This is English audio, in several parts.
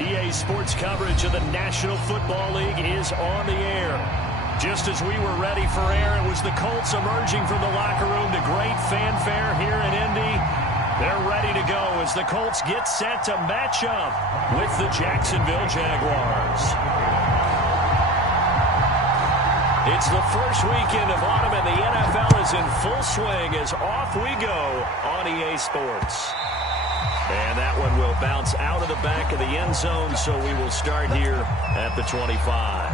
EA Sports coverage of the National Football League is on the air. Just as we were ready for air, it was the Colts emerging from the locker room to great fanfare here in Indy. They're ready to go as the Colts get set to match up with the Jacksonville Jaguars. It's the first weekend of autumn, and the NFL is in full swing as off we go on EA Sports. And that one will bounce out of the back of the end zone, so we will start here at the 25.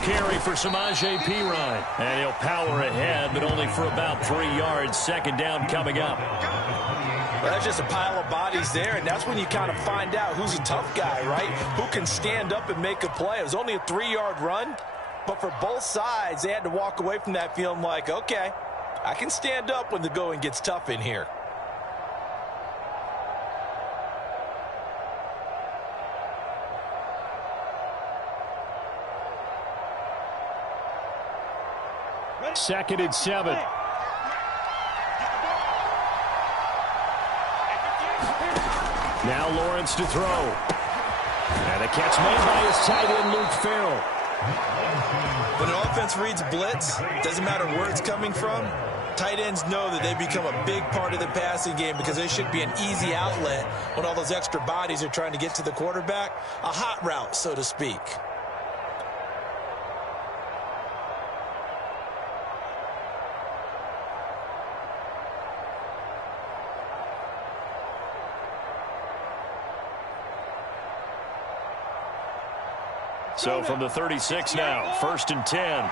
Carry for Samaje Perine, and he'll power ahead, but only for about 3 yards. Second down coming up. Well, that's just a pile of bodies there, and that's when you kind of find out who's a tough guy, right? Who can stand up and make a play. It was only a 3-yard run, but for both sides, they had to walk away from that feeling like, okay, I can stand up when the going gets tough in here. Second and 7. Now Lawrence to throw. And a catch made by his tight end, Luke Farrell. When an offense reads blitz, doesn't matter where it's coming from, tight ends know that they become a big part of the passing game because they should be an easy outlet when all those extra bodies are trying to get to the quarterback. A hot route, so to speak. So from the 36 now, 1st and 10.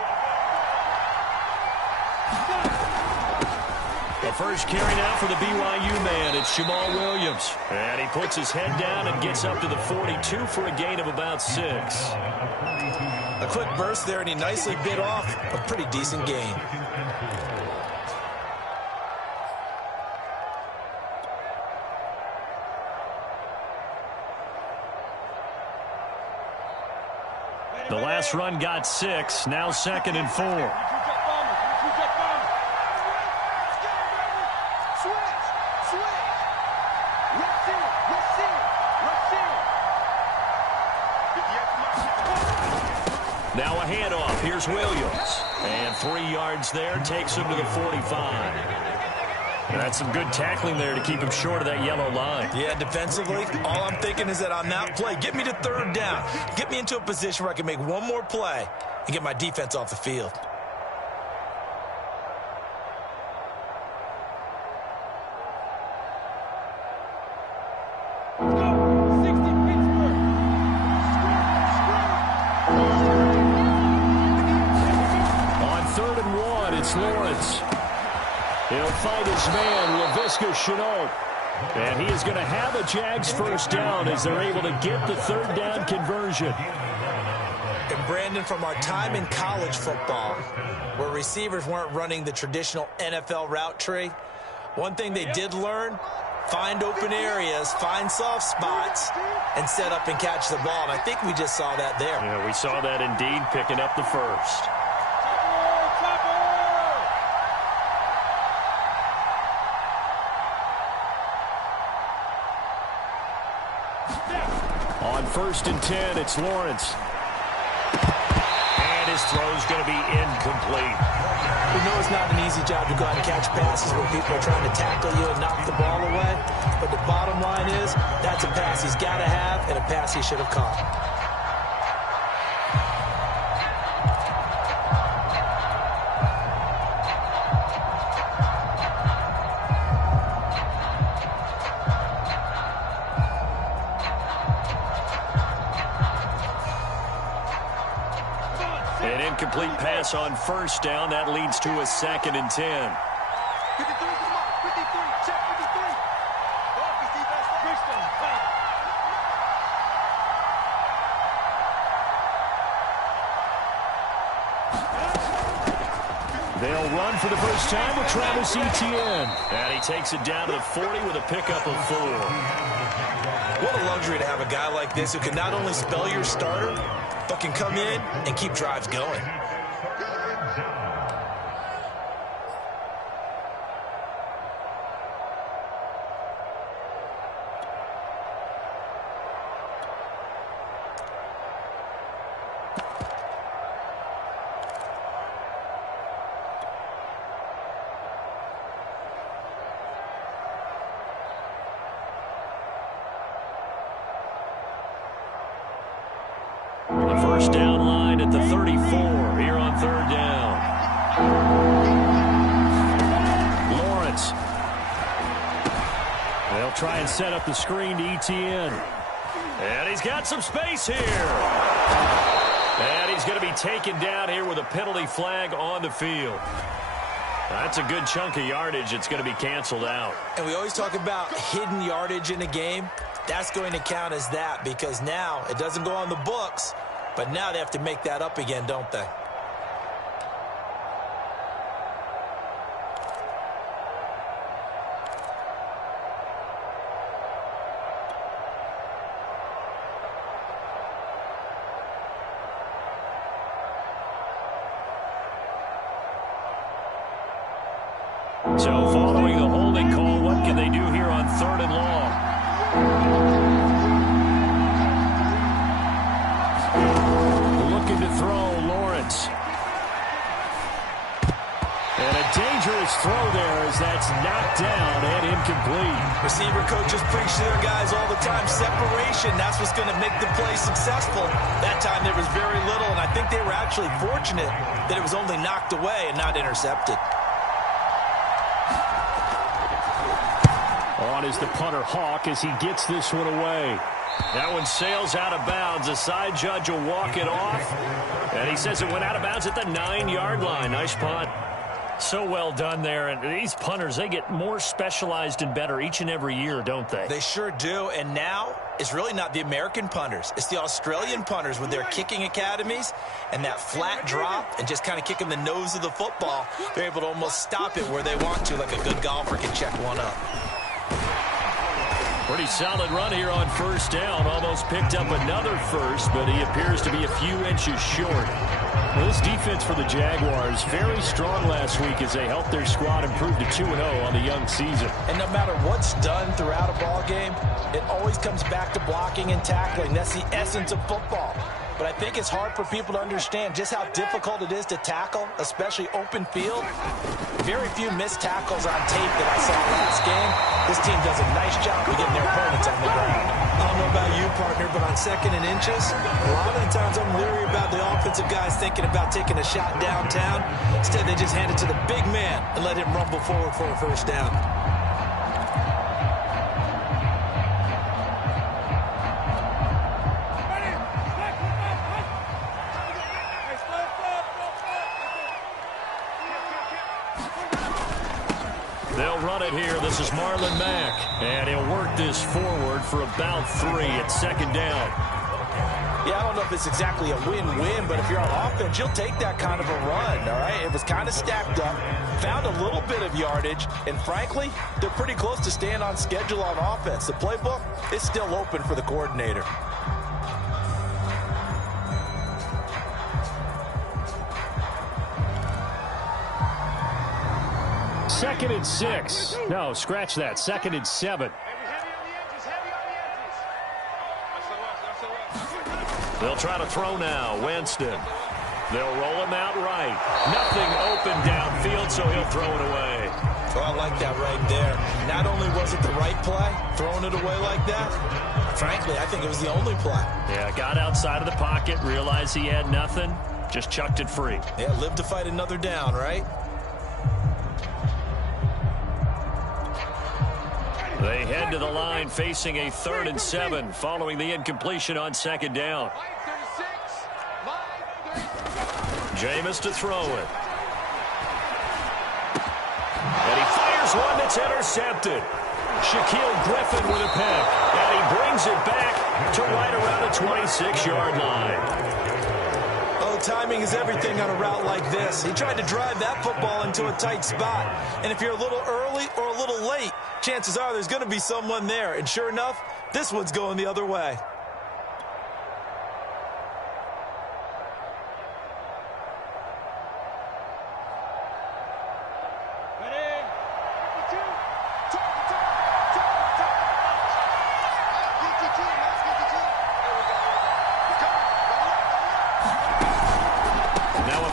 The first carry now for the BYU man. It's Jamal Williams. And he puts his head down and gets up to the 42 for a gain of about 6. A quick burst there, and he nicely bit off a pretty decent gain. The last run got 6. Now 2nd and 4. Now a handoff. Here's Williams. And 3 yards there. Takes him to the 45. That's some good tackling there to keep him short of that yellow line. Yeah, defensively, all I'm thinking is that on that play, get me to 3rd down. Get me into a position where I can make one more play and get my defense off the field. On 3rd and 1, it's Lawrence. He'll fight his man, Laviska Shenault. And he is going to have a Jags first down as they're able to get the 3rd down conversion. And Brandon, from our time in college football, where receivers weren't running the traditional NFL route tree, one thing they did learn, find open areas, find soft spots, and set up and catch the ball. And I think we just saw that there. Yeah, we saw that indeed, picking up the first. On 1st and 10, it's Lawrence. And his throw's going to be incomplete. We know it's not an easy job to go out and catch passes when people are trying to tackle you and knock the ball away. But the bottom line is, that's a pass he's got to have and a pass he should have caught. An incomplete pass on 1st down. That leads to a 2nd and 10. 53, come on. 53, check 53. They'll run for the first time with Travis Etienne. And he takes it down to the 40 with a pickup of 4. What a luxury to have a guy like this who can not only spell your starter, but can come in and keep drives going. First down line at the 34 here on 3rd down. Lawrence. They'll try and set up the screen to Etienne. And he's got some space here. And he's going to be taken down here with a penalty flag on the field. That's a good chunk of yardage. It's going to be canceled out. And we always talk about hidden yardage in a game. That's going to count as that because now it doesn't go on the books. But now they have to make that up again, don't they? So following the holding call, what can they do here on 3rd and long? Looking to throw, Lawrence. And a dangerous throw there as that's knocked down and incomplete. Receiver coaches preach to their guys all the time. Separation, that's what's going to make the play successful. That time there was very little, and I think they were actually fortunate that it was only knocked away and not intercepted. On is the punter, Hawk, as he gets this one away. That one sails out of bounds. The side judge will walk it off. And he says it went out of bounds at the 9-yard line. Nice punt. So well done there. And these punters, they get more specialized and better each and every year, don't they? They sure do. And now it's really not the American punters. It's the Australian punters with their kicking academies and that flat drop and just kind of kicking the nose of the football. They're able to almost stop it where they want to, like a good golfer can check one up. Pretty solid run here on 1st down. Almost picked up another first, but he appears to be a few inches short. Well, this defense for the Jaguars, very strong last week as they helped their squad improve to 2-0 on the young season. And no matter what's done throughout a ball game, it always comes back to blocking and tackling. That's the essence of football. But I think it's hard for people to understand just how difficult it is to tackle, especially open field. Very few missed tackles on tape that I saw last game. This team does a nice job of getting their opponents on the ground. I don't know about you, partner, but on 2nd and inches, a lot of the times I'm leery about the offensive guys thinking about taking a shot downtown. Instead, they just hand it to the big man and let him rumble forward for a 1st down. They'll run it here. This is Marlon Mack. And he'll work this forward for about 3 at 2nd down. Yeah, I don't know if it's exactly a win-win, but if you're on offense, you'll take that kind of a run, all right? It was kind of stacked up, found a little bit of yardage, and frankly, they're pretty close to staying on schedule on offense. The playbook is still open for the coordinator. Second and 6. No, scratch that. 2nd and 7. They'll try to throw now. Winston. They'll roll him out right. Nothing open downfield, so he'll throw it away. Oh, I like that right there. Not only was it the right play, throwing it away like that, frankly, I think it was the only play. Yeah, got outside of the pocket, realized he had nothing, just chucked it free. Yeah, live to fight another down, right? They head to the line facing a 3rd and 7 following the incompletion on 2nd down. Jameis to throw it. And he fires one that's intercepted. Shaquille Griffin with a pick. And he brings it back to right around the 26-yard line. Oh, timing is everything on a route like this. He tried to drive that football into a tight spot. And if you're a little early or a little late, chances are there's going to be someone there. And sure enough, this one's going the other way.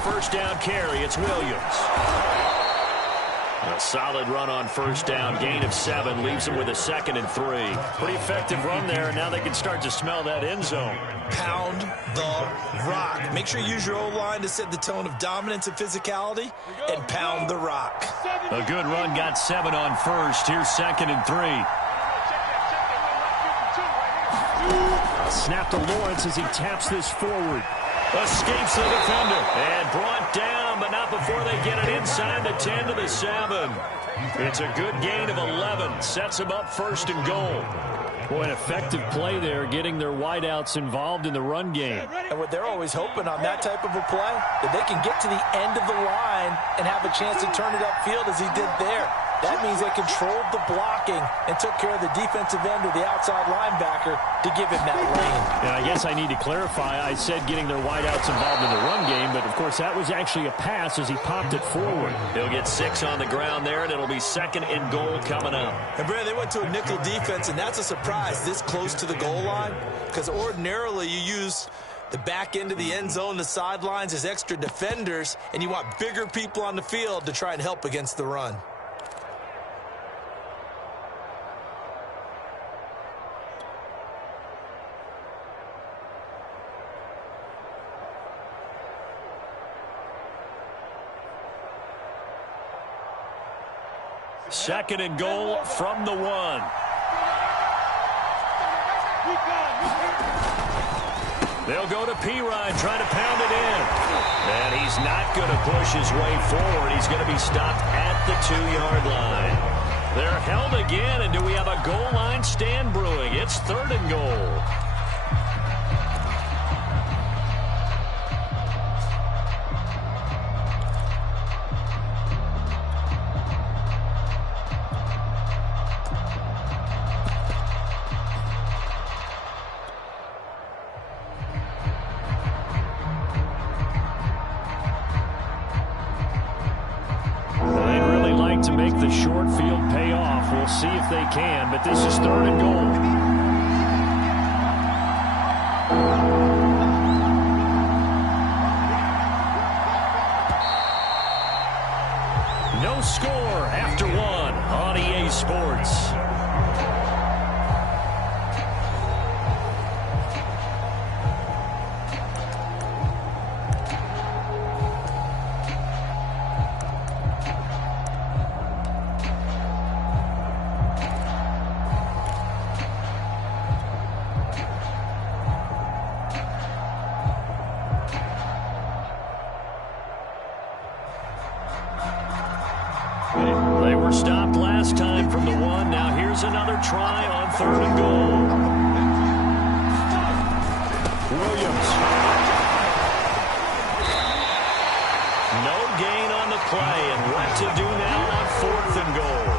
First down carry, it's Williams. A solid run on first down, gain of 7, leaves him with a 2nd and 3. Pretty effective run there, and now they can start to smell that end zone. Pound the rock. Make sure you use your O-line to set the tone of dominance and physicality, and pound the rock. A good run, got 7 on first. Here's 2nd and 3. A snap to Lawrence as he taps this forward. Escapes the defender and brought down, but not before they get it inside the 10 to the 7. It's a good gain of 11. Sets them up 1st and goal. Boy, an effective play there, getting their wideouts involved in the run game. And what they're always hoping on that type of a play, that they can get to the end of the line and have a chance to turn it upfield as he did there. That means they controlled the blocking and took care of the defensive end or the outside linebacker to give him that lane. And I guess I need to clarify. I said getting their wideouts involved in the run game, but of course that was actually a pass as he popped it forward. He'll get 6 on the ground there, and it'll be 2nd and goal coming up. And Brad, they went to a nickel defense, and that's a surprise this close to the goal line, because ordinarily you use the back end of the end zone, the sidelines as extra defenders, and you want bigger people on the field to try and help against the run. Second and goal from the 1. They'll go to P-Ryan, trying to pound it in. And he's not going to push his way forward. He's going to be stopped at the 2-yard line. They're held again, and do we have a goal line stand brewing? It's 3rd and goal. To make the short field pay off. We'll see if they can, but this is 3rd and goal. No score after 1 on EA Sports. They were stopped last time from the 1. Now here's another try on 3rd and goal. Williams. No gain on the play, and what to do now on 4th and goal.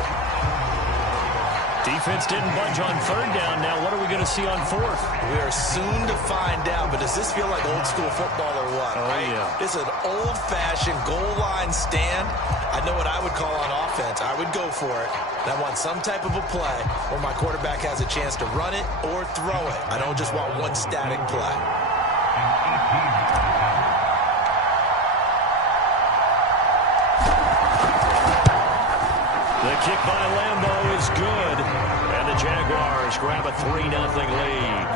Defense didn't budge on 3rd down. Now what are we going to see on 4th? We are soon to find out, but does this feel like old school football or what? Oh, right? Yeah. This is an old-fashioned goal line stand. I know what I would call on offense. I would go for it. And I want some type of a play where my quarterback has a chance to run it or throw it. I don't just want one static play. The kick by Lambeau is good, and the Jaguars grab a 3-0 lead.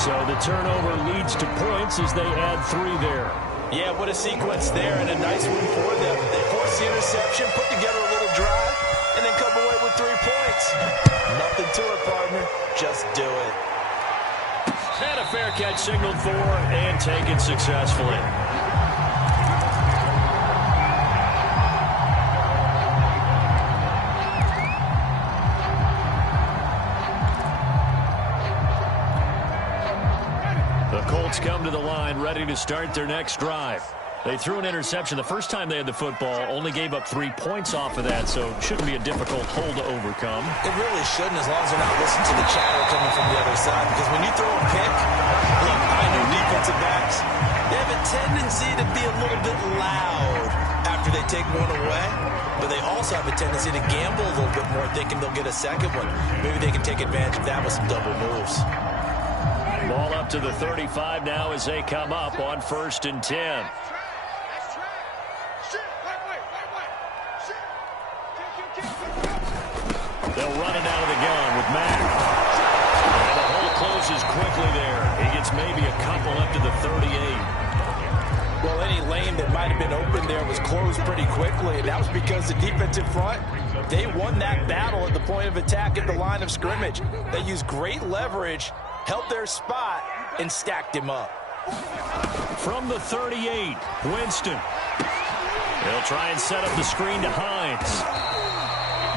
So the turnover leads to points as they add 3 there. Yeah, what a sequence there, and a nice one for them. They force the interception, put together a little drive, and then come away with 3 points. Nothing to it, partner. Just do it. And a fair catch signaled for and taken successfully. Colts come to the line, ready to start their next drive. They threw an interception the first time they had the football, only gave up 3 points off of that, so it shouldn't be a difficult hole to overcome. It really shouldn't, as long as they're not listening to the chatter coming from the other side, because when you throw a pick, look, I know defensive backs, they have a tendency to be a little bit loud after they take one away, but they also have a tendency to gamble a little bit more, thinking they'll get a second one. Maybe they can take advantage of that with some double moves. Ball up to the 35 now as they come up on 1st and 10. They'll run it out of the gun with Mack. And the hole closes quickly there. He gets maybe a couple up to the 38. Well, any lane that might have been open there was closed pretty quickly, and that was because the defensive front, they won that battle at the point of attack at the line of scrimmage. They used great leverage, held their spot, and stacked him up. From the 38, Winston. They'll try and set up the screen to Hines.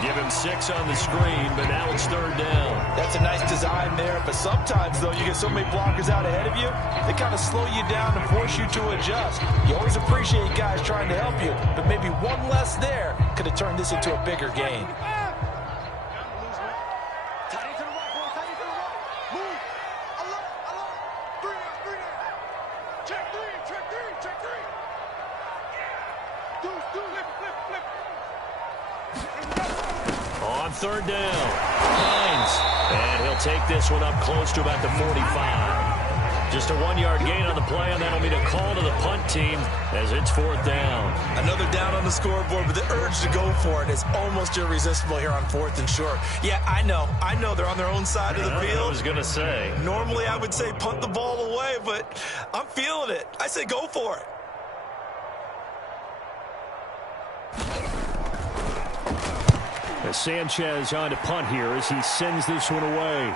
Give him 6 on the screen, but now it's 3rd down. That's a nice design there, but sometimes, though, you get so many blockers out ahead of you, they kind of slow you down and force you to adjust. You always appreciate guys trying to help you, but maybe one less there could have turned this into a bigger game. On 3rd down, Hines. And he'll take this one up close to about the 45. Just a 1-yard gain on the play, and that'll be a call to the punt team as it's 4th down. Another down on the scoreboard, but the urge to go for it is almost irresistible here on 4th and short. Yeah, I know they're on their own side of the field. I was going to say. Normally I would say punt the ball away, but I'm feeling it. I say go for it. As Sanchez on to punt here as he sends this one away.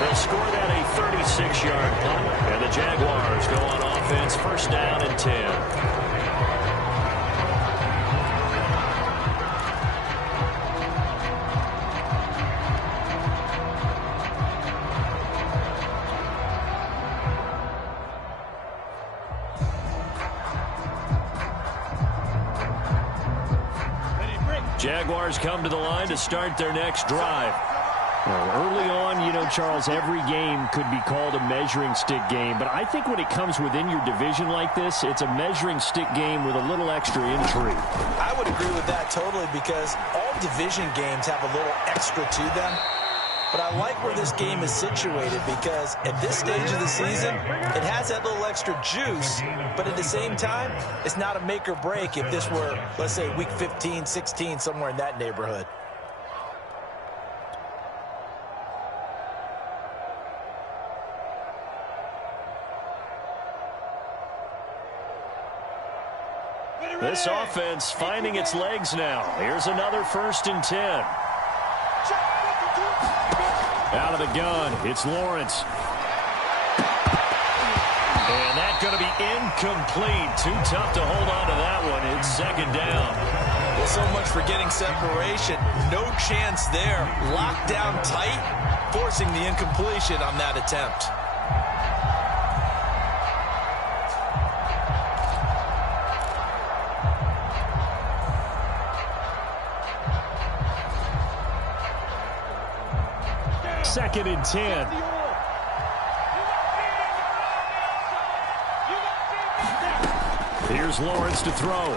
They'll score that a 36-yard punt, and the Jaguars go on offense, 1st down and 10. Jaguars come to the line to start their next drive. Well, early on, you know, Charles, every game could be called a measuring stick game. But I think when it comes within your division like this, it's a measuring stick game with a little extra intrigue. I would agree with that totally, because all division games have a little extra to them. But I like where this game is situated, because at this stage of the season, it has that little extra juice, but at the same time, it's not a make or break if this were, let's say, week 15, 16, somewhere in that neighborhood. This offense finding its legs now. Here's another 1st and 10. Out of the gun, it's Lawrence. And that's going to be incomplete. Too tough to hold on to that one. It's 2nd down. Well, so much for getting separation. No chance there. Locked down tight, forcing the incompletion on that attempt. Second and 10. Here's Lawrence to throw.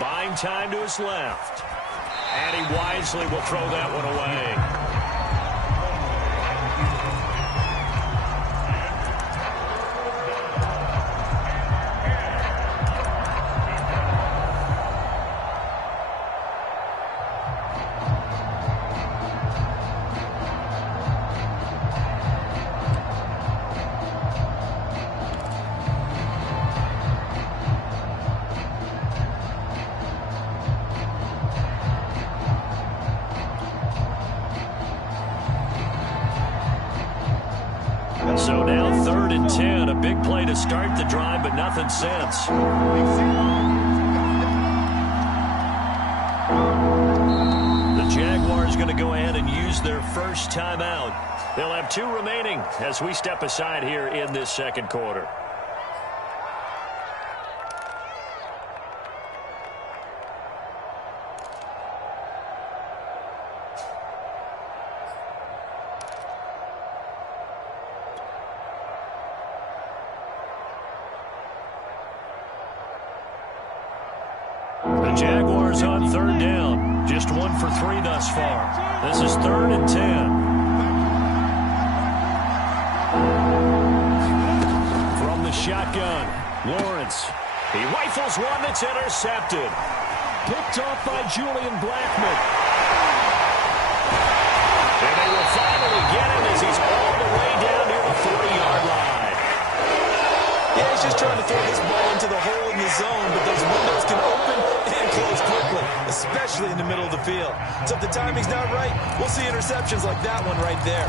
Buying time to his left. And he wisely will throw that one away. So now 3rd and 10, a big play to start the drive, but nothing since. The Jaguars is going to go ahead and use their first timeout. They'll have 2 remaining as we step aside here in this second quarter. The Jaguars on third down. Just 1 for 3 thus far. This is 3rd and 10. From the shotgun, Lawrence. He rifles one that's intercepted. Picked off by Julian Blackmon. And they will finally get him as he's all the way down near the 40-yard line. Yeah, he's just trying to throw this ball into the hole in the zone, but those windows can open and close quickly, especially in the middle of the field. So if the timing's not right, we'll see interceptions like that one right there.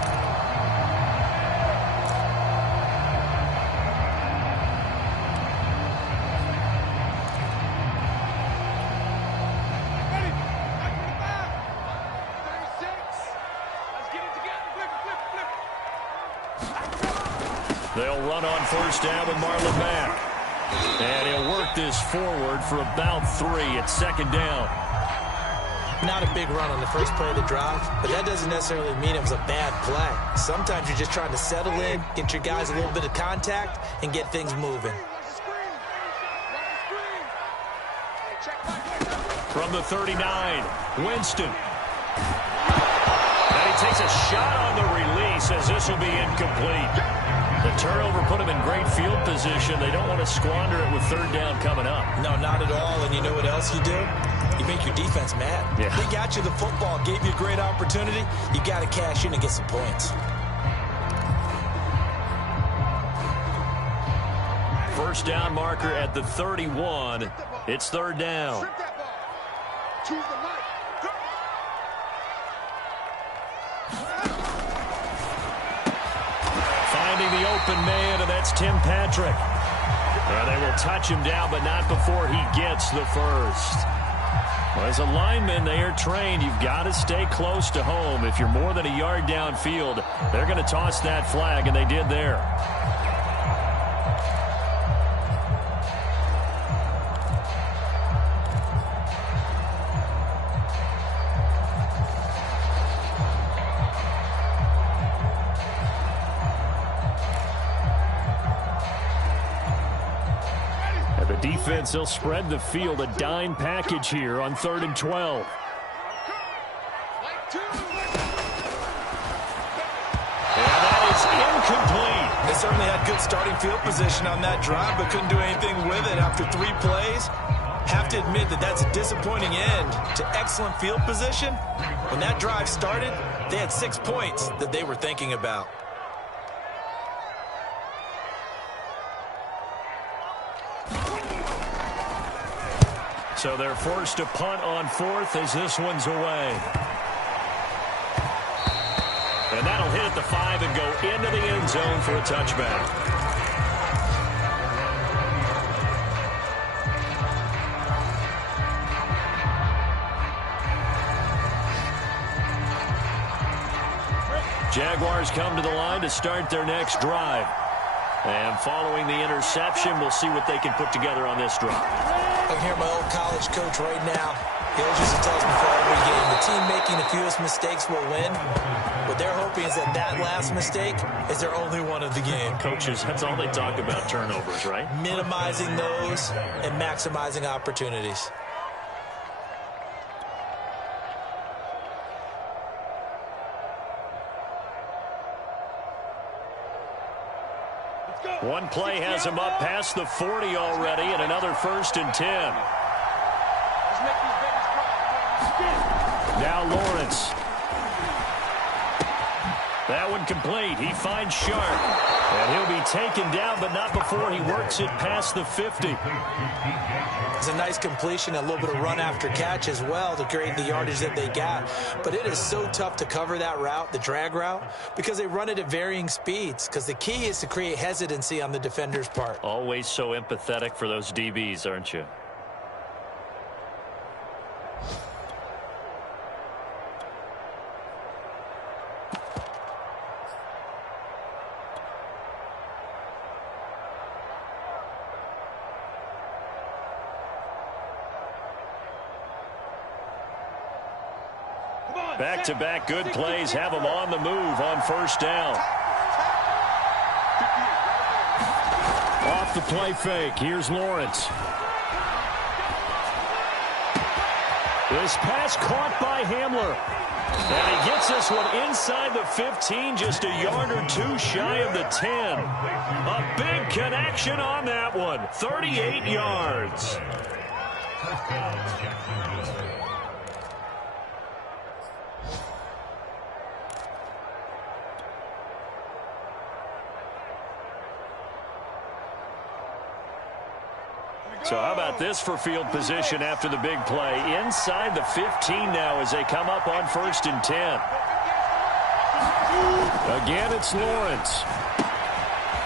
They'll run on first down with Marlon Mack. And he'll work this forward for about 3 at 2nd down. Not a big run on the first play of the drive, but that doesn't necessarily mean it was a bad play. Sometimes you're just trying to settle in, get your guys a little bit of contact, and get things moving. From the 39, Winston. And he takes a shot on the release as this will be incomplete. The turnover put him in great field position. They don't want to squander it with 3rd down coming up. No, not at all. And you know what else you do? You make your defense mad. Yeah. They got you the football, gave you a great opportunity. You got to cash in and get some points. First down marker at the 31. It's 3rd down. Choose the mic. Go. Finding the open man, and that's Tim Patrick. They will touch him down, but not before he gets the first. Well, as a lineman, they are trained. You've got to stay close to home. If you're more than a yard downfield, they're going to toss that flag, and they did there. Defense, they'll spread the field, a dime package here on 3rd and 12. And that is incomplete. They certainly had good starting field position on that drive, but couldn't do anything with it after 3 plays. Have to admit that that's a disappointing end to excellent field position. When that drive started, they had 6 points that they were thinking about. So they're forced to punt on 4th as this one's away. And that'll hit at the 5 and go into the end zone for a touchback. Jaguars come to the line to start their next drive. And following the interception, we'll see what they can put together on this drive. I can hear my old college coach right now. He always used to tell us before every game, the team making the fewest mistakes will win. What they're hoping is that that last mistake is their only one of the game. Coaches, that's all they talk about, turnovers, right? Minimizing those and maximizing opportunities. One play has him up past the 40 already, and another 1st and 10. Now Lawrence. That one complete. He finds Sharp. And he'll be taken down, but not before he works it past the 50. It's a nice completion, a little bit of run after catch as well to create the yardage that they got. But it is so tough to cover that route, the drag route, because they run it at varying speeds. Because the key is to create hesitancy on the defender's part. Always so empathetic for those DBs, aren't you? Back-to-back good plays have them on the move on first down. Off the play fake. Here's Lawrence. This pass caught by Hamler. And he gets this one inside the 15, just a yard or two shy of the 10. A big connection on that one. 38 yards. So how about this for field position after the big play? Inside the 15 now as they come up on 1st and 10. Again, it's Lawrence.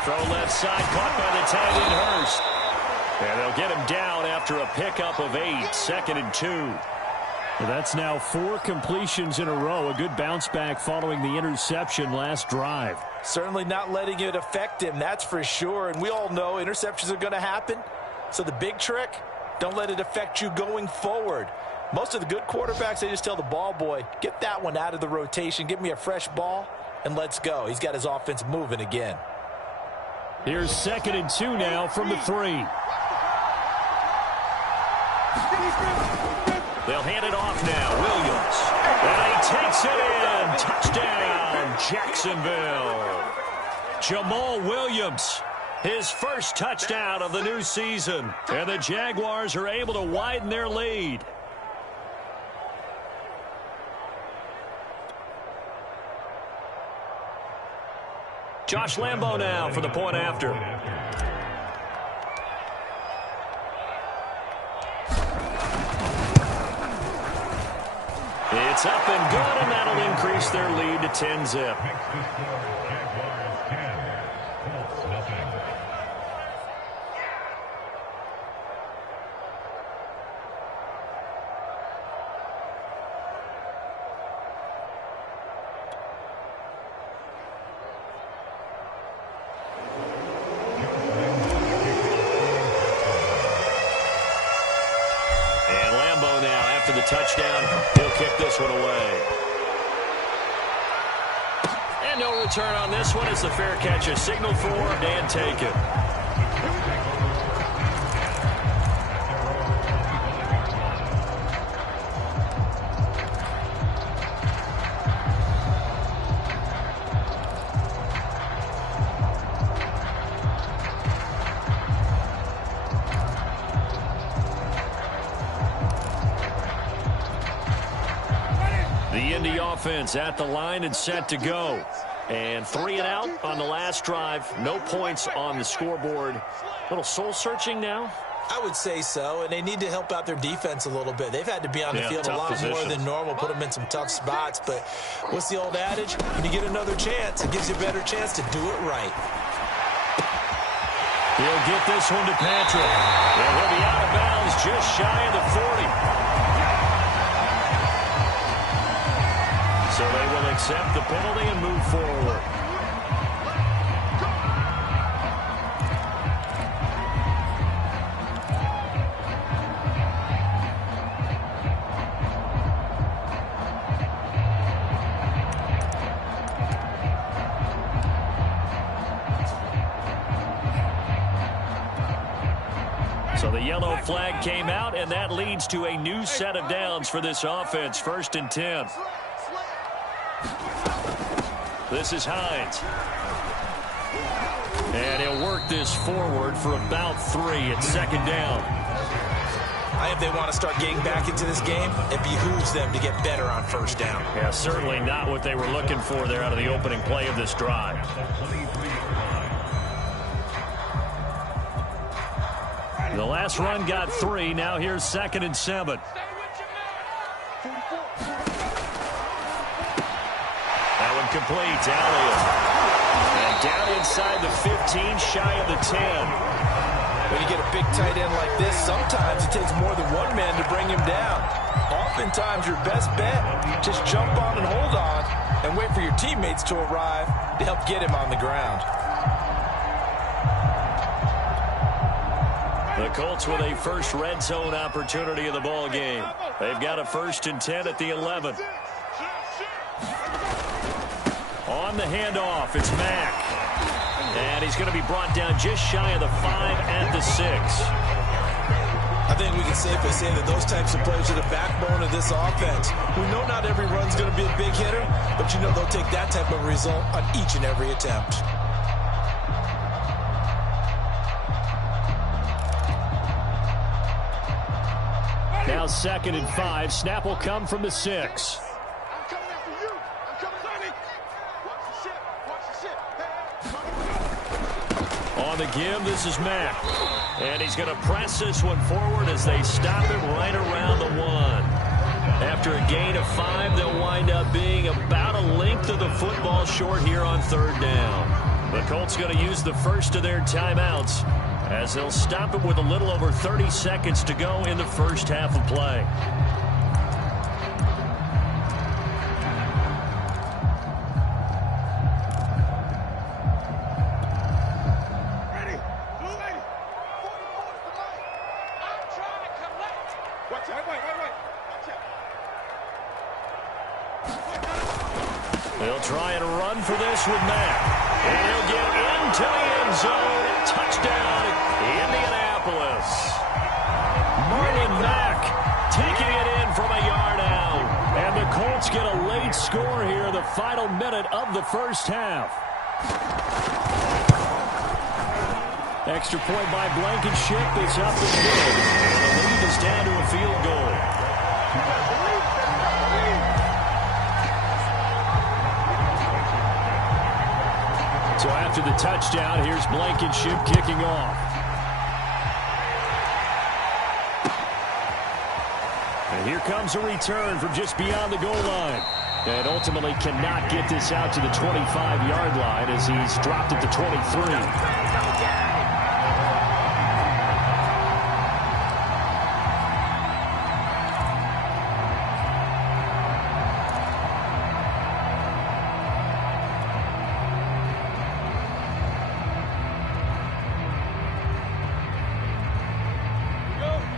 Throw left side, caught by the tight end Hurst. And they'll get him down after a pickup of 8, 2nd and 2. Well, that's now 4 completions in a row. A good bounce back following the interception last drive. Certainly not letting it affect him, that's for sure. And we all know interceptions are going to happen. So the big trick, don't let it affect you going forward. Most of the good quarterbacks, they just tell the ball boy, get that one out of the rotation, give me a fresh ball, and let's go. He's got his offense moving again. Here's 2nd and 2 now from the 3. They'll hand it off now. Williams. And he takes it in. Touchdown, Jacksonville. Jamal Williams. His first touchdown of the new season. And the Jaguars are able to widen their lead. Josh Lambo now for the point after. It's up and good, and that'll increase their lead to 10-zip. The touchdown, he'll kick this one away. And no return on this one as the fair catch is signaled for and taken. Offense at the line and set to go. And 3 and out on the last drive. No points on the scoreboard. A little soul-searching now? I would say so, and they need to help out their defense a little bit. They've had to be on the field a lot more than normal, put them in some tough spots. But what's the old adage? When you get another chance, it gives you a better chance to do it right. He'll get this one to Patrick. And he'll be out of bounds just shy of the 40. So they will accept the penalty and move forward. So the yellow flag came out, and that leads to a new set of downs for this offense. 1st and 10. This is Hines. And he'll work this forward for about 3 at 2nd down. I think if they want to start getting back into this game, it behooves them to get better on 1st down. Yeah, certainly not what they were looking for there out of the opening play of this drive. The last run got 3. Now here's 2nd and 7. Complete, Elliott. And down inside the 15, shy of the 10. When you get a big tight end like this, sometimes it takes more than one man to bring him down. Oftentimes, your best bet, just jump on and hold on and wait for your teammates to arrive to help get him on the ground. The Colts with a first red zone opportunity of the ball game. They've got a 1st and 10 at the 11. On the handoff, it's Mack. And he's going to be brought down just shy of the 5 at the 6. I think we can safely say that those types of plays are the backbone of this offense. We know not every run's going to be a big hitter, but you know they'll take that type of result on each and every attempt. Now 2nd and 5. Snap will come from the 6. I'm coming after you. I'm coming after you. Watch the ship. Watch the ship. Hey. On the give, this is Mack. And he's going to press this one forward as they stop it right around the 1. After a gain of 5, they'll wind up being about a length of the football short here on 3rd down. The Colts going to use the first of their timeouts as they'll stop it with a little over 30 seconds to go in the first half of play. Ready. Blue lady. 44's the mic. I'm trying to collect. Watch out. Wait. Watch out. They'll try and run for this with Mack. And he'll get into the end zone. Touchdown, Indianapolis. Marlon Mack taking it in from a yard out. And the Colts get a late score here in the final minute of the first half. Extra point by Blankenship. It's up and good. And the lead is down to a field goal. So after the touchdown, here's Blankenship kicking off. And here comes a return from just beyond the goal line. And ultimately cannot get this out to the 25-yard line as he's dropped at the 23.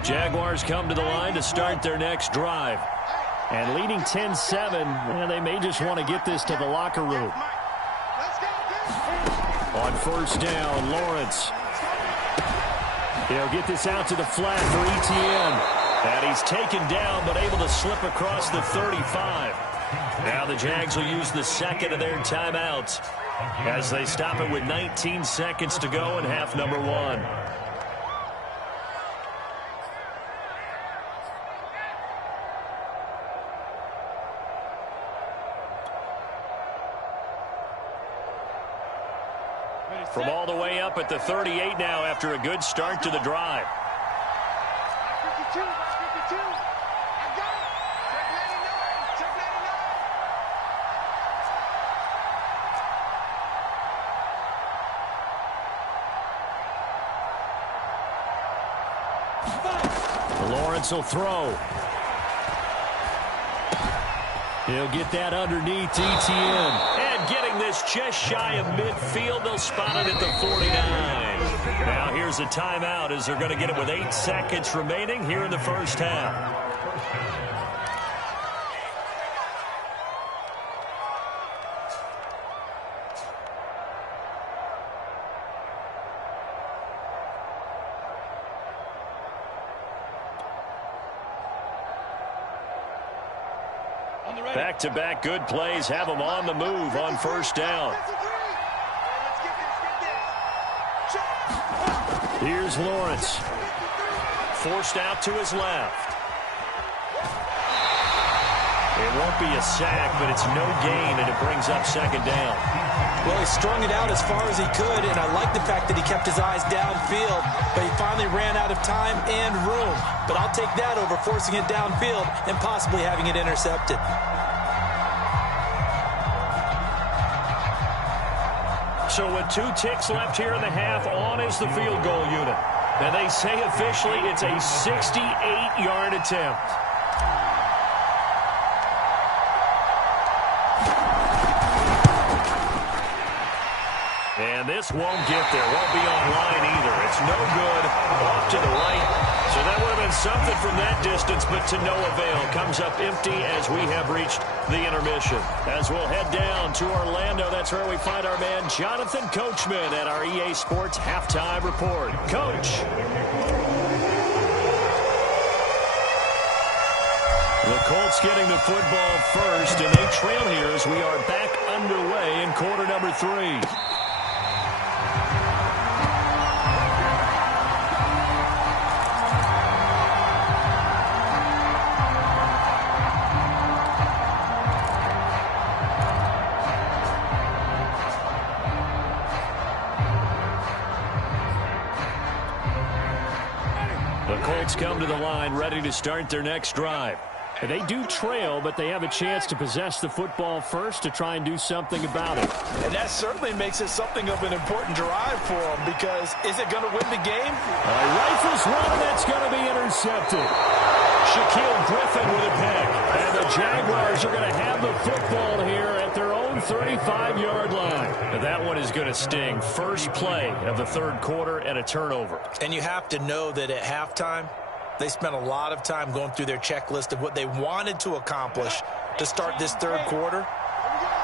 Jaguars come to the line to start their next drive. And leading 10-7, well, they may just want to get this to the locker room. On 1st down, Lawrence. He'll get this out to the flat for Etienne. And he's taken down but able to slip across the 35. Now the Jags will use the 2nd of their timeouts as they stop it with 19 seconds to go in half number 1. From all the way up at the 38 now after a good start to the drive. 52, 52. I got it. Check 99. Lawrence will throw. He'll get that underneath Etienne. And getting this just shy of midfield, they'll spot it at the 49. Now here's a timeout as they're going to get it with 8 seconds remaining here in the first half. Back-to-back good plays have them on the move on 1st down. Here's Lawrence. Forced out to his left. It won't be a sack, but it's no gain, and it brings up 2nd down. Well, he strung it out as far as he could, and I like the fact that he kept his eyes downfield, but he finally ran out of time and room. But I'll take that over forcing it downfield and possibly having it intercepted. So with 2 ticks left here in the half, on is the field goal unit. And they say officially it's a 68-yard attempt. And this won't get there. Won't be online either. It's no good. Off to the right. So that would have been something from that distance, but to no avail. Comes up empty as we have reached the intermission. As we'll head down to Orlando, that's where we find our man Jonathan Coachman at our EA Sports Halftime Report. Coach. The Colts getting the football first, and they trail here as we are back underway in quarter number 3. The Colts come to the line ready to start their next drive. They do trail, but they have a chance to possess the football first to try and do something about it. And that certainly makes it something of an important drive for them, because is it going to win the game? Rifles one that's going to be intercepted. Shaquille Griffin with a pick. And the Jaguars are going to have the football here at their own 35-yard line. And that one is going to sting. First play of the third quarter and a turnover. And you have to know that at halftime, they spent a lot of time going through their checklist of what they wanted to accomplish to start this third quarter.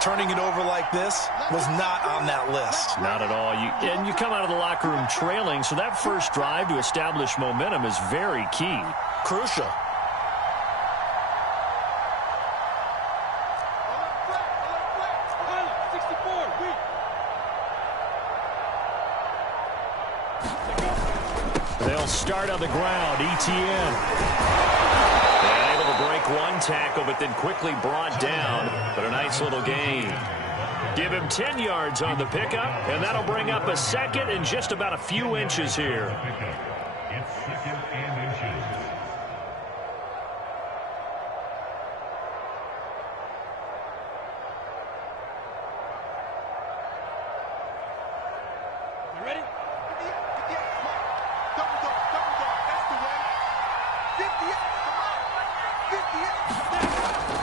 Turning it over like this was not on that list. Not at all. And you come out of the locker room trailing, so that first drive to establish momentum is very key. Crucial. They'll start on the ground. ETN. And able to break one tackle, but then quickly brought down. But a nice little gain. Give him 10 yards on the pickup, and that'll bring up a second and just about a few inches here. It's second and inches. You ready?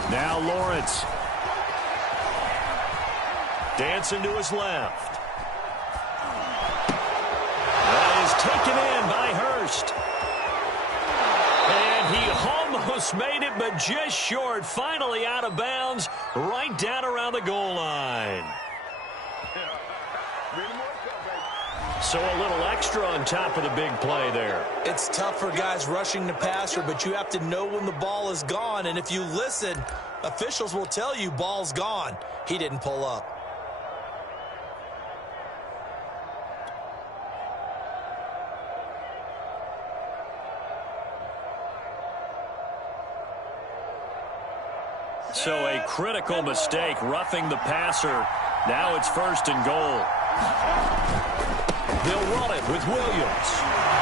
Now Lawrence. Dancing to his left. That is taken in by Hurst. And he almost made it, but just short. Finally out of bounds, right down around the goal line. So a little extra on top of the big play there. It's tough for guys rushing the passer, but you have to know when the ball is gone. And if you listen, officials will tell you ball's gone. He didn't pull up. So a critical mistake, roughing the passer. Now it's first and goal. They'll run it with Williams.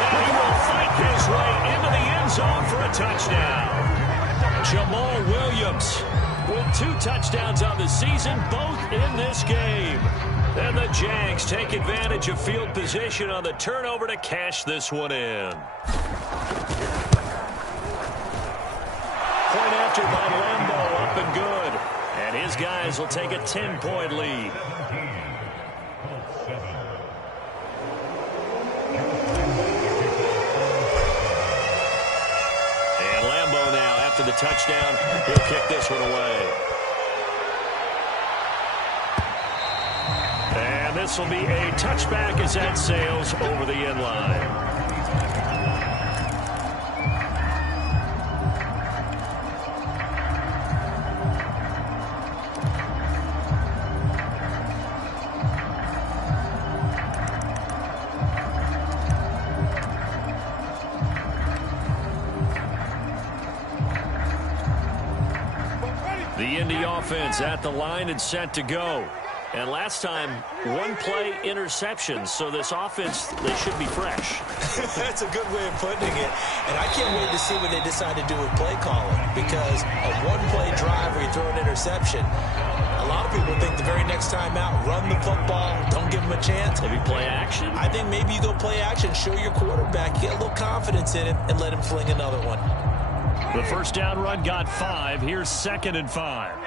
And he will fight his way into the end zone for a touchdown. Jamal Williams with 2 touchdowns on the season, both in this game. And the Jags take advantage of field position on the turnover to cash this one in. Point after by Lambeau, up and good. And his guys will take a 10-point lead. And Lambeau now, after the touchdown, he'll kick this one away. And this will be a touchback as that sails over the end line. The Indy offense at the line and set to go. And last time, 1 play interception. So this offense, they should be fresh. That's a good way of putting it. And I can't wait to see what they decide to do with play calling. Because a 1-play drive where you throw an interception, a lot of people think the very next time out, run the football, don't give them a chance. Maybe play action. I think maybe you go play action, show your quarterback, get a little confidence in him, and let him fling another one. The first down run got 5. Here's 2nd and 5.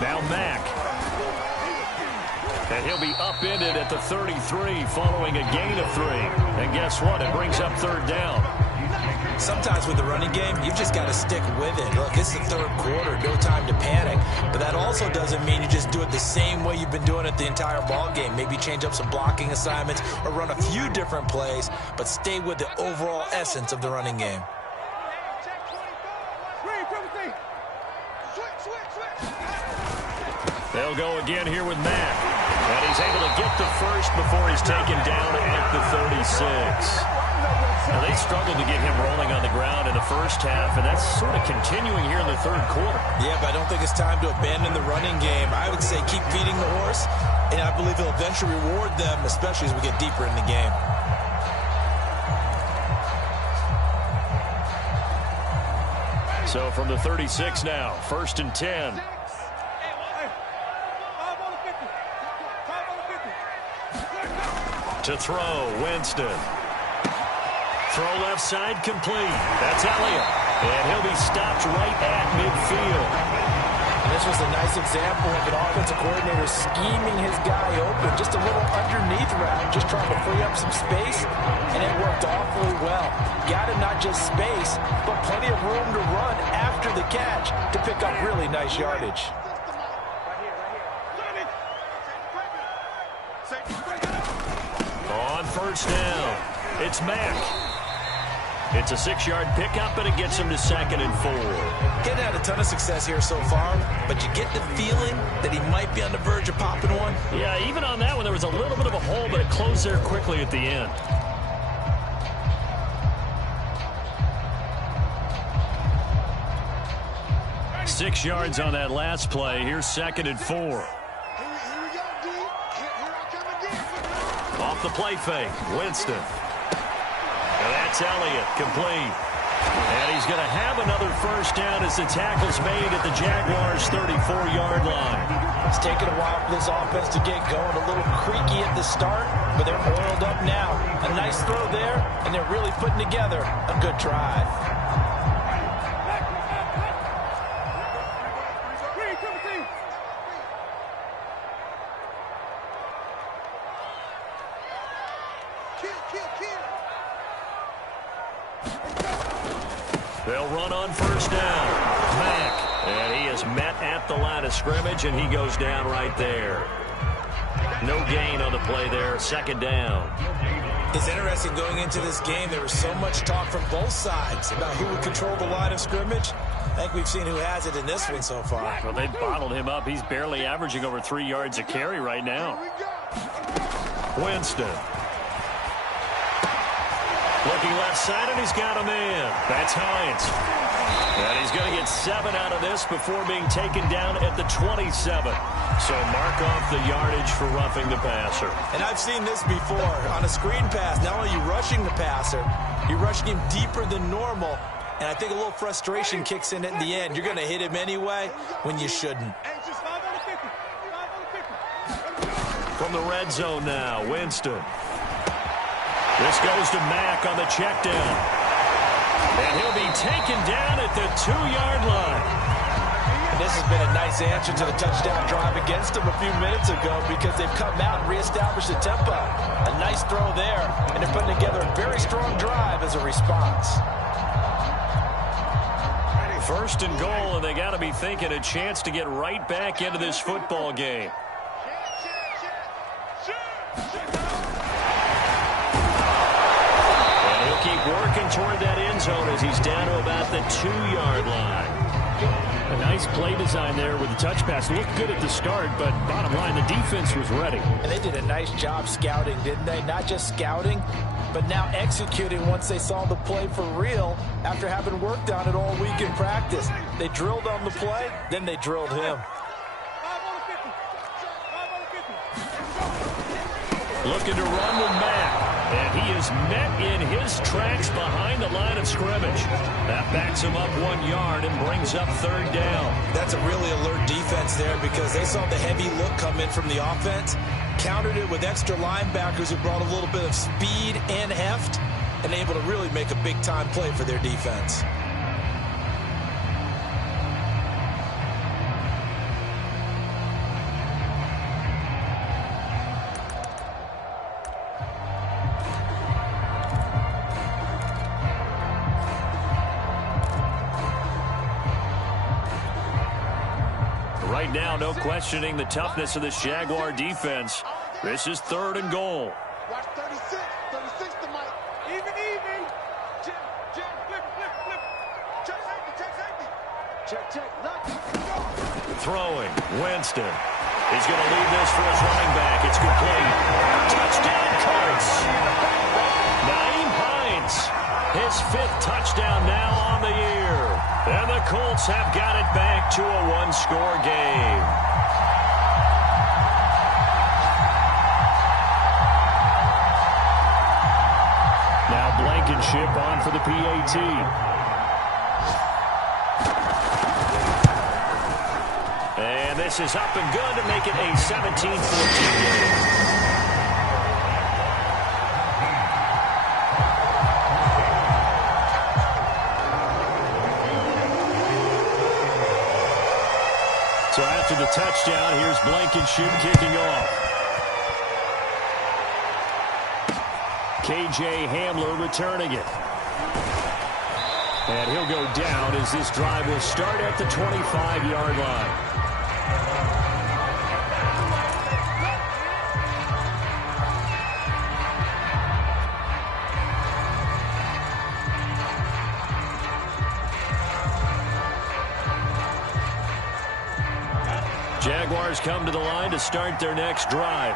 Now Mack. And he'll be upended at the 33 following a gain of 3. And guess what? It brings up third down. Sometimes with the running game, you've just got to stick with it. Look, this is the third quarter, no time to panic. But that also doesn't mean you just do it the same way you've been doing it the entire ball game. Maybe change up some blocking assignments or run a few different plays, but stay with the overall essence of the running game. They'll go again here with Mack. And he's able to get the first before he's taken down at the 36. Now, they struggled to get him rolling on the ground in the first half, and that's sort of continuing here in the third quarter. Yeah, but I don't think it's time to abandon the running game. I would say keep feeding the horse, and I believe he'll eventually reward them, especially as we get deeper in the game. So from the 36 now, 1st and 10. To throw, Winston. Throw left side complete. That's Elliott. And he'll be stopped right at midfield. And this was a nice example of an offensive coordinator scheming his guy open. Just a little underneath route, just trying to free up some space. And it worked awfully well. Got him not just space, but plenty of room to run after the catch to pick up really nice yardage. On first down, it's Mack. It's a 6-yard pickup, and it gets him to 2nd and 4. Getting had a ton of success here so far, but you get the feeling that he might be on the verge of popping one. Yeah, even on that one, there was a little bit of a hole, but it closed there quickly at the end. Six yards on that last play. Here's 2nd and 4. Off the play fake, Winston. And that's Elliott, complete. And he's going to have another first down as the tackle's made at the Jaguars' 34-yard line. It's taken a while for this offense to get going. A little creaky at the start, but they're oiled up now. A nice throw there, and they're really putting together a good drive. They'll run on first down. Mack. And he is met at the line of scrimmage, and he goes down right there. No gain on the play there. 2nd down. It's interesting going into this game. There was so much talk from both sides about who would control the line of scrimmage. I think we've seen who has it in this one so far. Well, they bottled him up. He's barely averaging over 3 yards a carry right now. Winston. Looking left side, and he's got a man. That's Hines. And he's going to get 7 out of this before being taken down at the 27. So mark off the yardage for roughing the passer. And I've seen this before. On a screen pass, not only are you rushing the passer, you're rushing him deeper than normal. And I think a little frustration kicks in at the end. You're going to hit him anyway when you shouldn't. From the red zone now, Winston. This goes to Mack on the check down. And he'll be taken down at the 2-yard line. And this has been a nice answer to the touchdown drive against them a few minutes ago because they've come out and reestablished the tempo. A nice throw there, and they're putting together a very strong drive as a response. 1st and goal, and they got to be thinking a chance to get right back into this football game. Keep working toward that end zone as he's down to about the 2-yard line. A nice play design there with the touch pass. Looked good at the start, but bottom line, the defense was ready. And they did a nice job scouting, didn't they? Not just scouting, but now executing once they saw the play for real after having worked on it all week in practice. They drilled on the play, then they drilled him. Looking to run with Mack. And he is met in his tracks behind the line of scrimmage. That backs him up 1 yard and brings up 3rd down. That's a really alert defense there because they saw the heavy look come in from the offense, countered it with extra linebackers who brought a little bit of speed and heft, and able to really make a big-time play for their defense. Right now, no questioning the toughness of this Jaguar defense. This is 3rd and goal. Watch 36. 36 to Mike. Even. Jim, flip. Check safety. Check. Look. Throwing. Winston. He's going to leave this for his running back. It's complete. Touchdown, Colts. Naeem Hines. His 5th touchdown now on the year. And the Colts have got it back to a 1-score game. Now Blankenship on for the PAT. And this is up and good to make it a 17-14 game. So after the touchdown, here's Blankenship kicking off. KJ Hamler returning it. And he'll go down as this drive will start at the 25-yard line. Jaguars come to the line to start their next drive.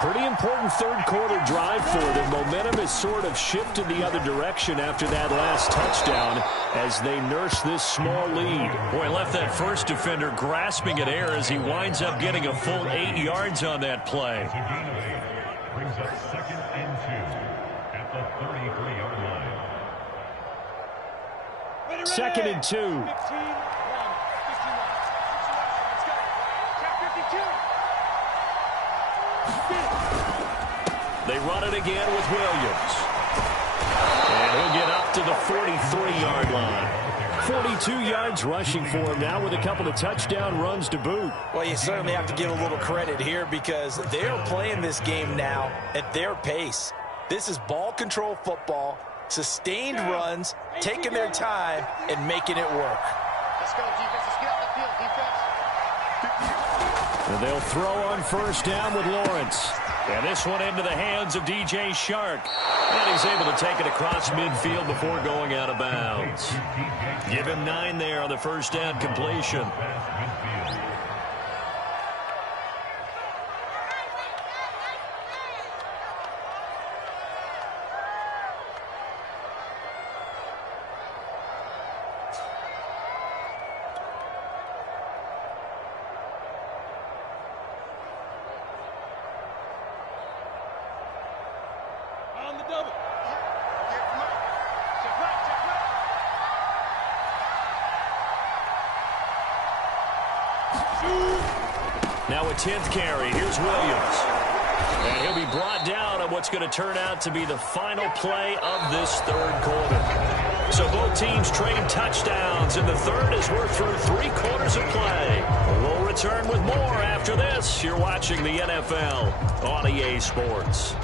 Pretty important 3rd quarter drive for them. Momentum has sort of shifted the other direction after that last touchdown as they nurse this small lead. Boy, left that first defender grasping at air as he winds up getting a full 8 yards on that play. Brings up 2nd and 2 at the 33-yard line. 2nd and 2. They run it again with Williams. And he'll get up to the 43-yard line. 42 yards rushing for him now with a couple of touchdown runs to boot. Well, you certainly have to give a little credit here because they're playing this game now at their pace. This is ball control football, sustained runs, taking their time, and making it work. Let's go, defense. Let's get out the field, defense. And they'll throw on 1st down with Lawrence. And this one into the hands of DJ Shark. And he's able to take it across midfield before going out of bounds. Give him 9 there on the 1st down completion. Now a 10th carry. Here's Williams. And he'll be brought down on what's going to turn out to be the final play of this 3rd quarter. So both teams trade touchdowns, and the 3rd as we're through 3 quarters of play. We'll return with more after this. You're watching the NFL on EA Sports.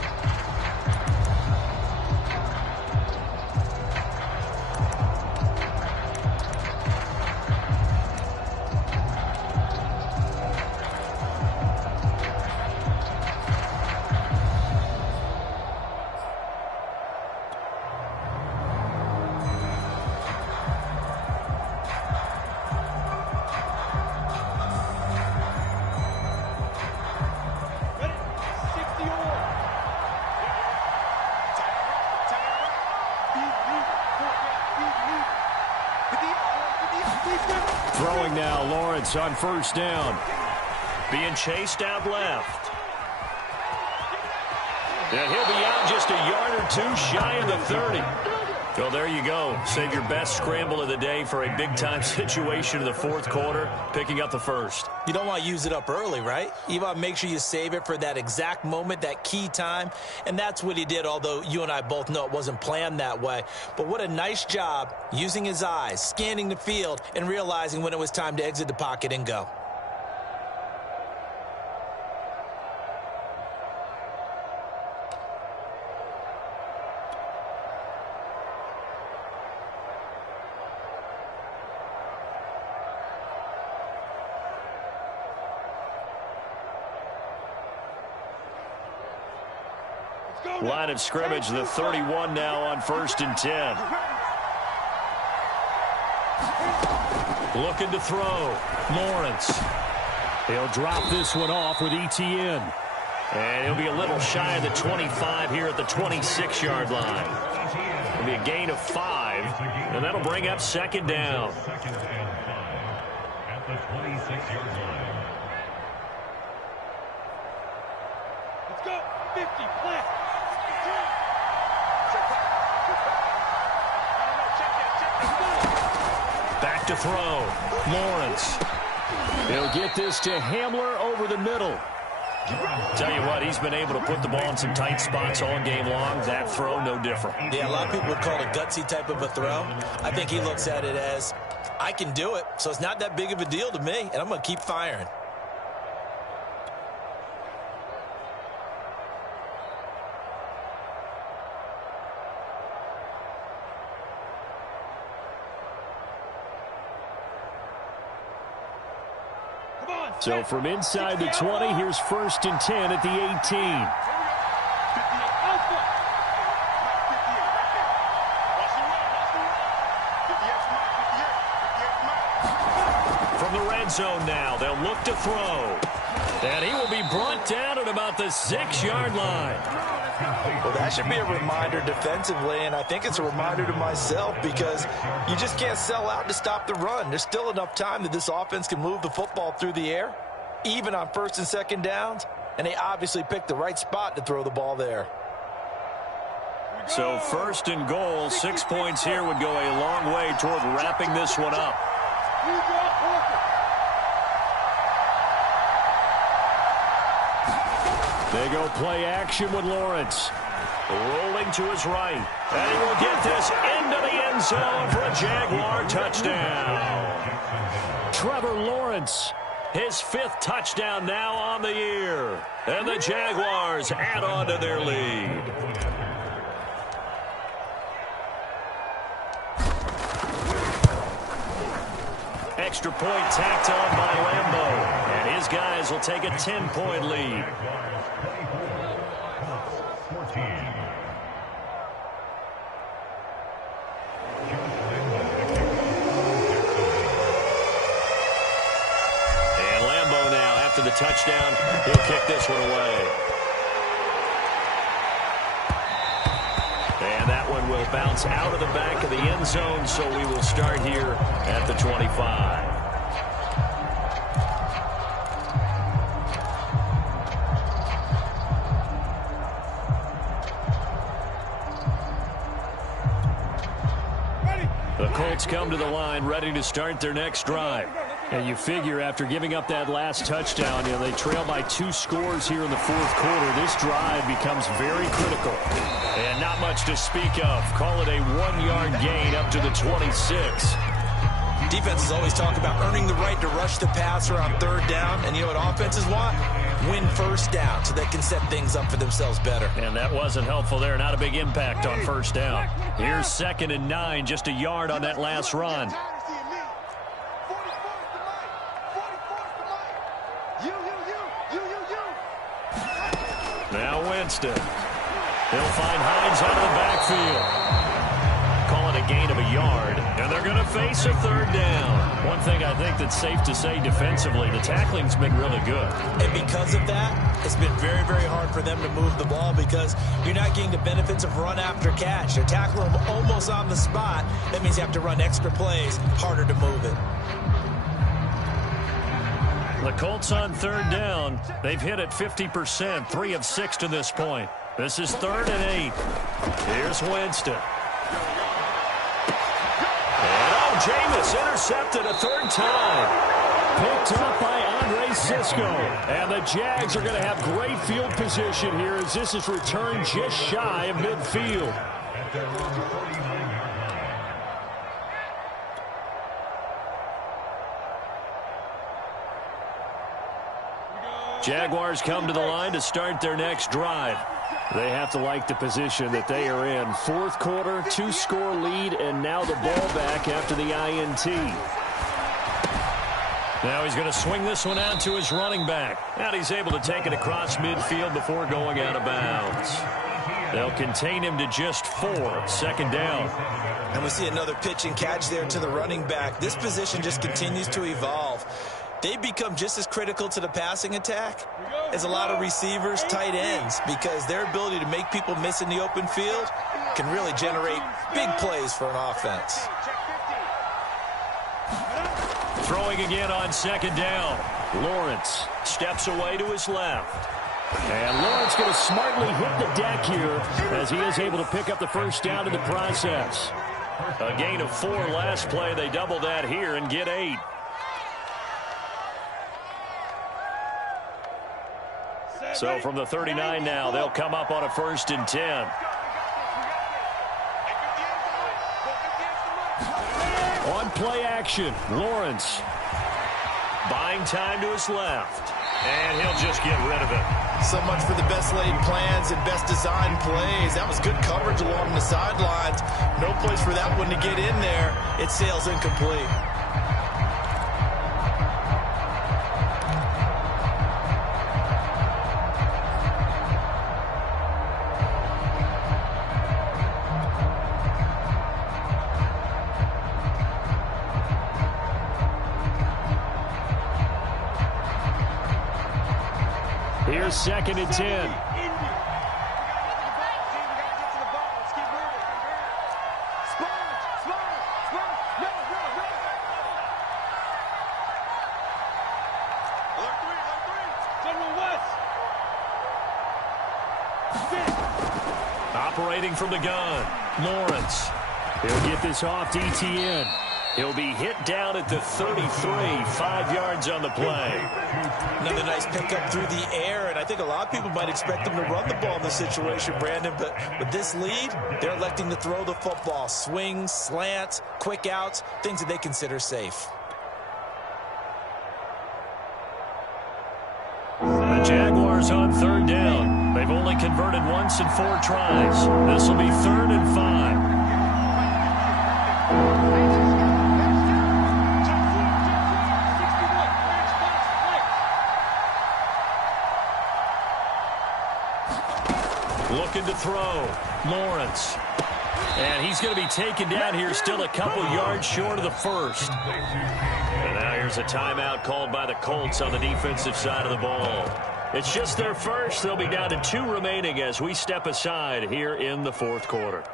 Throwing now, Lawrence on 1st down. Being chased out left. And he'll be out just a yard or 2 shy of the 30. Well, there you go. Save your best scramble of the day for a big-time situation in the 4th quarter, picking up the 1st. You don't want to use it up early, right? You want to make sure you save it for that exact moment, that key time. And that's what he did, although you and I both know it wasn't planned that way. But what a nice job using his eyes, scanning the field, and realizing when it was time to exit the pocket and go. line of scrimmage. The 31 now on 1st and 10. Looking to throw. Lawrence. He'll drop this one off with ETN. And he'll be a little shy of the 25 here at the 26-yard line. It'll be a gain of 5, and that'll bring up 2nd down. Second and 5 at the 26-yard line. Let's go. 50, plant. Back to throw. Lawrence. He'll get this to Hamler over the middle. Tell you what, he's been able to put the ball in some tight spots all game long. That throw, no different. Yeah, a lot of people would call it a gutsy type of a throw. I think he looks at it as, I can do it, so it's not that big of a deal to me, and I'm going to keep firing. So from inside the 20, here's 1st and 10 at the 18. From the red zone now, they'll look to throw. And he will be brought down at about the 6-yard line. Well, that should be a reminder defensively, and I think it's a reminder to myself because you just can't sell out to stop the run. There's still enough time that this offense can move the football through the air, even on 1st and 2nd downs, and they obviously picked the right spot to throw the ball there. So 1st and goal, 6 points here would go a long way toward wrapping this one up. They go play action with Lawrence. Rolling to his right. And he will get this into the end zone for a Jaguar touchdown. Trevor Lawrence, his 5th touchdown now on the year. And the Jaguars add on to their lead. Extra point tacked on by Lambo. And his guys will take a 10-point lead. The touchdown, he'll kick this one away. And that one will bounce out of the back of the end zone, so we will start here at the 25. The Colts come to the line ready to start their next drive. And you figure after giving up that last touchdown, they trail by 2 scores here in the 4th quarter. This drive becomes very critical. And not much to speak of. Call it a 1-yard gain up to the 26. Defenses always talk about earning the right to rush the passer on 3rd down. And you know what offenses want? Win 1st down so they can set things up for themselves better. And that wasn't helpful there. Not a big impact on 1st down. Here's 2nd and 9, just a yard on that last run. Now Winston. He'll find Hines out of the backfield. Call it a gain of a yard. And they're going to face a 3rd down. One thing I think that's safe to say defensively, the tackling's been really good. And because of that, it's been very, very hard for them to move the ball because you're not getting the benefits of run after catch. They're tackling them almost on the spot. That means you have to run extra plays, harder to move it. The Colts on 3rd down. They've hit it 50%, 3 of 6 to this point. This is 3rd and 8. Here's Winston. And Jameis intercepted a 3rd time. Picked up by Andre Sisco. And the Jags are going to have great field position here as this is returned just shy of midfield. Jaguars come to the line to start their next drive. They have to like the position that they are in. 4th quarter, 2-score lead, and now the ball back after the INT. Now he's going to swing this one out to his running back. And he's able to take it across midfield before going out of bounds. They'll contain him to just 4. Second down. And we see another pitch and catch there to the running back. This position just continues to evolve. They become just as critical to the passing attack as a lot of receivers, tight ends, because their ability to make people miss in the open field can really generate big plays for an offense. Throwing again on second down. Lawrence steps away to his left. And Lawrence going to smartly hit the deck here as he is able to pick up the first down in the process. A gain of 4 last play. They double that here and get 8. So from the 39 now, they'll come up on a 1st and 10. On play action, Lawrence buying time to his left. And he'll just get rid of it. So much for the best laid plans and best designed plays. That was good coverage along the sidelines. No place for that one to get in there. It sails incomplete. Here's 2nd and 10. Operating from the gun, Lawrence. He'll get this off to ETN. He'll be hit down at the 33, 5 yards on the play. Another nice pickup through the air, and I think a lot of people might expect them to run the ball in this situation, Brandon, but with this lead, they're electing to throw the football. Swings, slants, quick outs, things that they consider safe. The Jaguars on 3rd down. They've only converted once in 4 tries. This will be 3rd and 5. Looking to throw. Lawrence. And he's going to be taken down here, still a couple yards short of the 1st. And now here's a timeout called by the Colts on the defensive side of the ball. It's just their 1st. They'll be down to 2 remaining as we step aside here in the 4th quarter.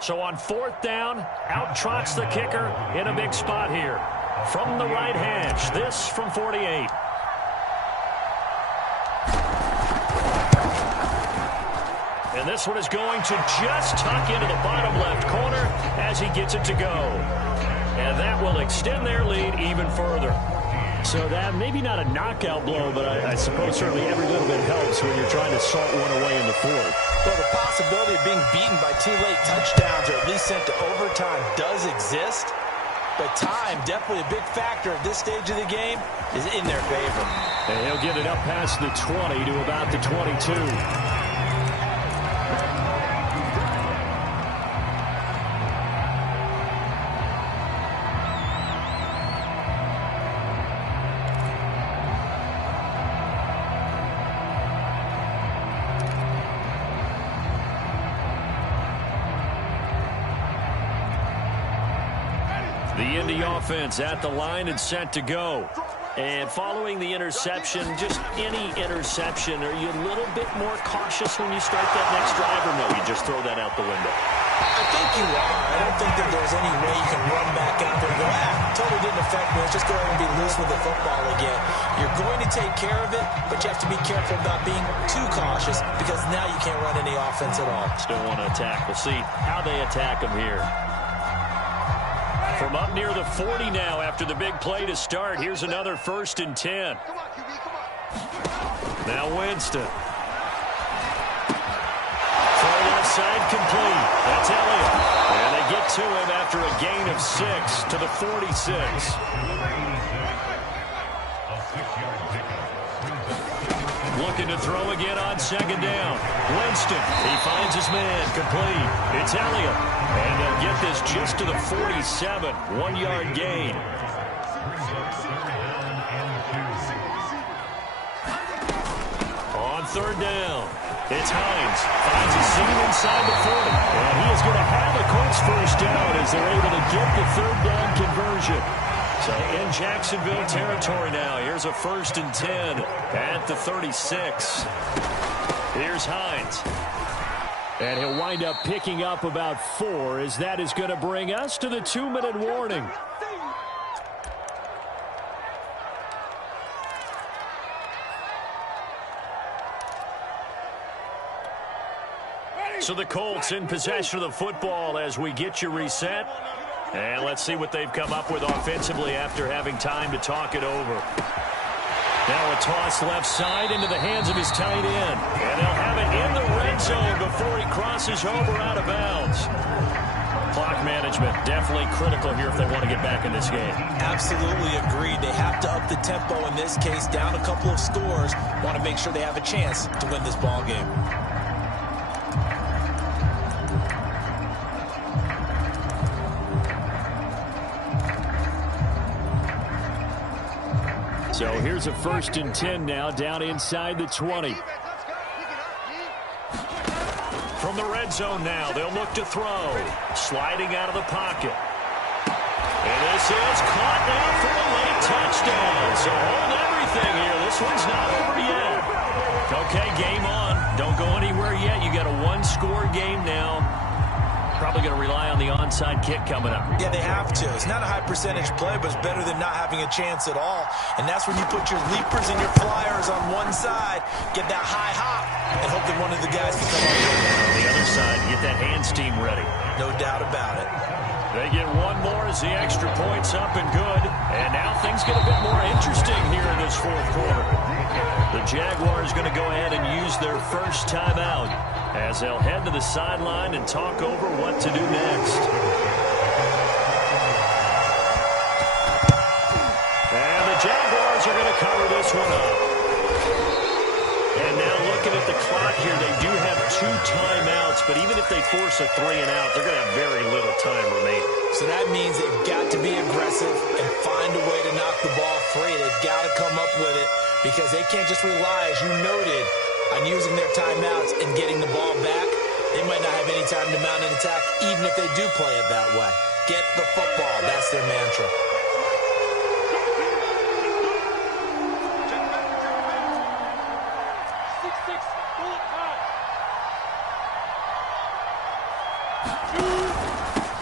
So on 4th down, out trots the kicker in a big spot here. From the right hash, this from 48. And this one is going to just tuck into the bottom left corner as he gets it to go. And that will extend their lead even further. So that maybe not a knockout blow, but I suppose certainly every little bit helps when you're trying to salt one away in the 4th. Well, the possibility of being beaten by 2 late touchdowns or at least sent to overtime does exist. But time, definitely a big factor at this stage of the game, is in their favor. And he'll get it up past the 20 to about the 22. The Indy offense at the line and set to go. And following the interception, just any interception, are you a little bit more cautious when you start that next drive, or no, you just throw that out the window? I think you are. I don't think that there's any way you can run back out there and go, totally didn't affect me. Let's just go ahead and be loose with the football again. You're going to take care of it, but you have to be careful about being too cautious because now you can't run any offense at all. Still want to attack. We'll see how they attack them here. From up near the 40 now after the big play to start. Here's another 1st and 10. Now Winston. Throw left side complete. That's Elliott. And they get to him after a gain of 6 to the 46. Looking to throw again on 2nd down. Winston, he finds his man, complete. It's Elliott. And they'll get this just to the 47, 1-yard gain. Brings up third down and 2. On third down, it's Hines. Finds a seam inside the 40. And he is going to have a Colts first down as they're able to get the third down conversion. So in Jacksonville territory now. Here's a 1st and 10 at the 36. Here's Hines. And he'll wind up picking up about 4 as that is going to bring us to the 2-minute warning. So the Colts in possession of the football as we get you reset. And let's see what they've come up with offensively after having time to talk it over. Now a toss left side into the hands of his tight end. And they'll have it in the red zone before he crosses over out of bounds. Clock management definitely critical here if they want to get back in this game. Absolutely agreed. They have to up the tempo in this case, down a couple of scores. Want to make sure they have a chance to win this ball game. So here's a 1st and 10 now, down inside the 20. From the red zone now, they'll look to throw. Sliding out of the pocket. And this is caught now for a late touchdown. So hold everything here. This one's not over yet. Okay, game on. Don't go anywhere yet. You got a 1-score game now. Probably going to rely on the onside kick coming up. Yeah, they have to. It's not a high percentage play, but it's better than not having a chance at all. And that's when you put your leapers and your flyers on one side, get that high hop, and hope that one of the guys can come up with it. On the other side, get that hands team ready. No doubt about it. They get one more as the extra point's up and good. And now things get a bit more interesting here in this 4th quarter. The Jaguars going to go ahead and use their first timeout as they'll head to the sideline and talk over what to do next. And the Jaguars are going to cover this one up. And now looking at the clock here, they do have 2 timeouts, but even if they force a 3 and out, they're going to have very little time remaining. So that means they've got to be aggressive and find a way to knock the ball free. They've got to come up with it because they can't just rely, as you noted, on using their timeouts and getting the ball back. They might not have any time to mount an attack, even if they do play it that way. Get the football. That's their mantra.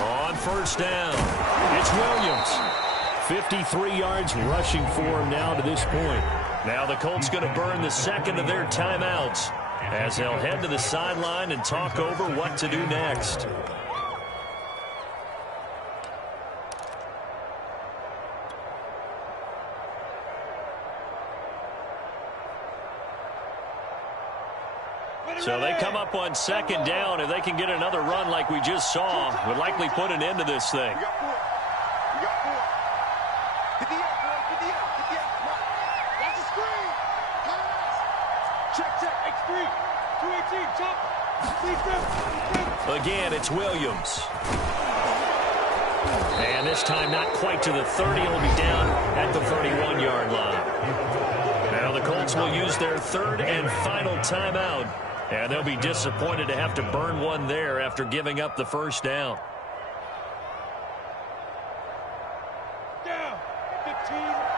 On first down, it's Williams. 53 yards rushing for him now to this point. Now the Colts going to burn the 2nd of their timeouts as they'll head to the sideline and talk over what to do next. So they come up on 2nd down. If they can get another run like we just saw, would likely put an end to this thing. Again, it's Williams. And this time not quite to the 30. It'll be down at the 31-yard line. Now the Colts will use their 3rd and final timeout. And they'll be disappointed to have to burn one there after giving up the first down. Down. 15-1.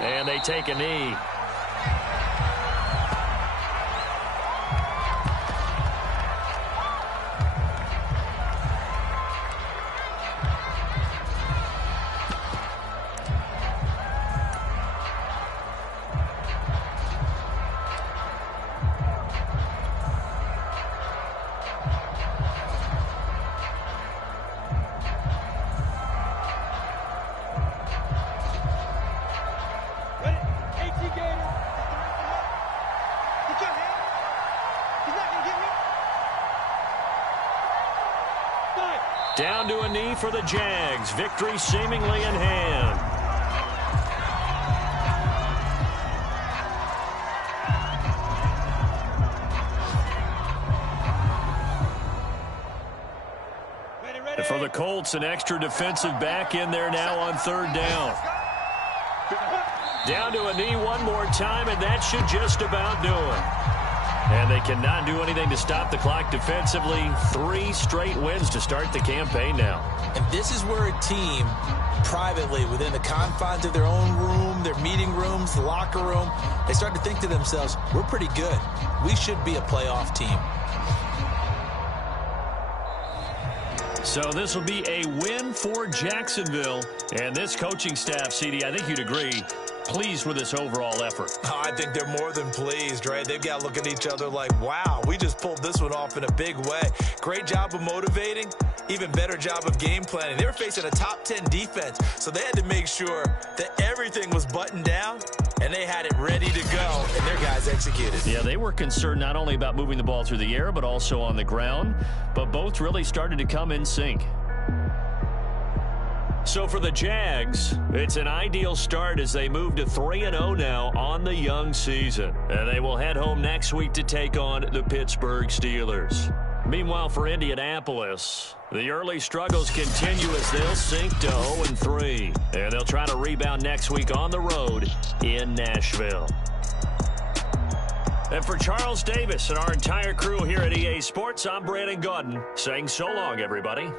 And they take a knee. Down to a knee for the Jags. Victory seemingly in hand. The For the Colts, an extra defensive back in there now on third down. Down to a knee one more time, and that should just about do it. And they cannot do anything to stop the clock defensively. 3 straight wins to start the campaign now. And this is where a team, privately, within the confines of their own room, their meeting rooms, the locker room, they start to think to themselves, we're pretty good. We should be a playoff team. So this will be a win for Jacksonville. And this coaching staff, CD, I think you'd agree, pleased with this overall effort. Oh, I think they're more than pleased, right? They've got to look at each other like, wow, we just pulled this one off in a big way. Great job of motivating, even better job of game planning. They were facing a top 10 defense, so they had to make sure that everything was buttoned down, and they had it ready to go, and their guys executed. Yeah, they were concerned not only about moving the ball through the air, but also on the ground, but both really started to come in sync. So for the Jags, it's an ideal start as they move to 3-0 now on the young season. And they will head home next week to take on the Pittsburgh Steelers. Meanwhile, for Indianapolis, the early struggles continue as they'll sink to 0-3. And they'll try to rebound next week on the road in Nashville. And for Charles Davis and our entire crew here at EA Sports, I'm Brandon Gaudin saying so long, everybody.